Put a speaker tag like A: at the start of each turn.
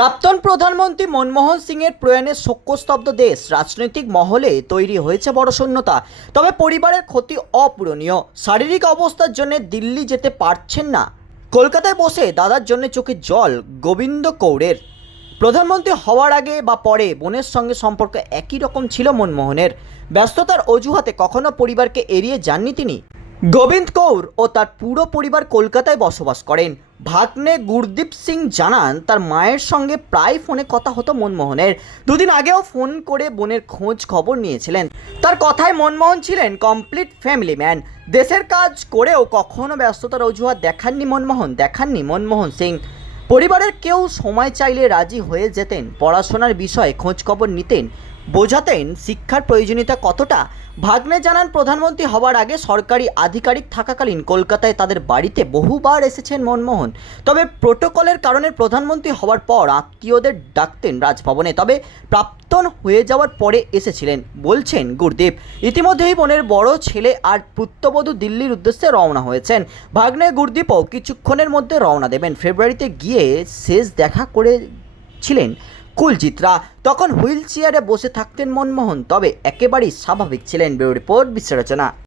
A: প্রাক্তন প্রধানমন্ত্রী মনমোহন সিংয়ের প্রয়াণে শোকস্তব্ধ দেশ, রাজনৈতিক মহলে তৈরি হয়েছে বড় শূন্যতা। তবে পরিবারের ক্ষতি অপূরণীয়। শারীরিক অবস্থার জন্য দিল্লি যেতে পারছেন না। কলকাতায় বসে দাদার জন্য চোখে জল, গোবিন্দ কৌরের। প্রধানমন্ত্রী হওয়ার আগে বা পরে বোনের সঙ্গে সম্পর্ক একই রকম ছিল মনমোহনের। ব্যস্ততার অজুহাতে কখনো পরিবারকে এড়িয়ে যাননি তিনি। গোবিন্দ কৌর ও তার পুরো পরিবার কলকাতায় বসবাস করেন। ভাগ্নে গুরদীপ সিং জানান, তার মায়ের সঙ্গে প্রায় ফোনে কথা হতো মনমোহনের। দুদিন আগেও ফোন করে বোনের খোঁজ খবর নিয়েছিলেন। তার কথায় মনমোহন ছিলেন কমপ্লিট ফ্যামিলি ম্যান। দেশের কাজ করেও কখনো ব্যস্ততার অজুহাত দেখাননি মনমোহন দেখাননি মনমোহন সিং। পরিবারের কেউ সময় চাইলে রাজি হয়ে যেতেন, পড়াশোনার বিষয়ে খোঁজ খবর নিতেন, বোঝাতেন শিক্ষার প্রয়োজনীয়তা কতটা। ভাগ্নে জানান, প্রধানমন্ত্রী হওয়ার আগে সরকারি আধিকারিক থাকাকালীন কলকাতায় তাদের বাড়িতে বহুবার এসেছেন মনমোহন। তবে প্রোটোকলের কারণে প্রধানমন্ত্রী হওয়ার পর আত্মীয়দের ডাকতেন রাজভবনে। তবে প্রাক্তন হয়ে যাওয়ার পরে এসেছিলেন, বলছেন গুরদীপ। ইতিমধ্যেই বোনের বড় ছেলে আর পুত্রবধূ দিল্লির উদ্দেশ্যে রওনা হয়েছেন। ভাগ্নে গুরদীপও কিছুক্ষণের মধ্যে রওনা দেবেন। ফেব্রুয়ারিতে গিয়ে শেষ দেখা করেছিলেন কুলজিৎরা তখন হুইল চেয়ারে বসে থাকতেন মনমোহন তবে একেবারেই স্বাভাবিক ছিলেন ব্যুরো রিপোর্ট বিশ্লেষণা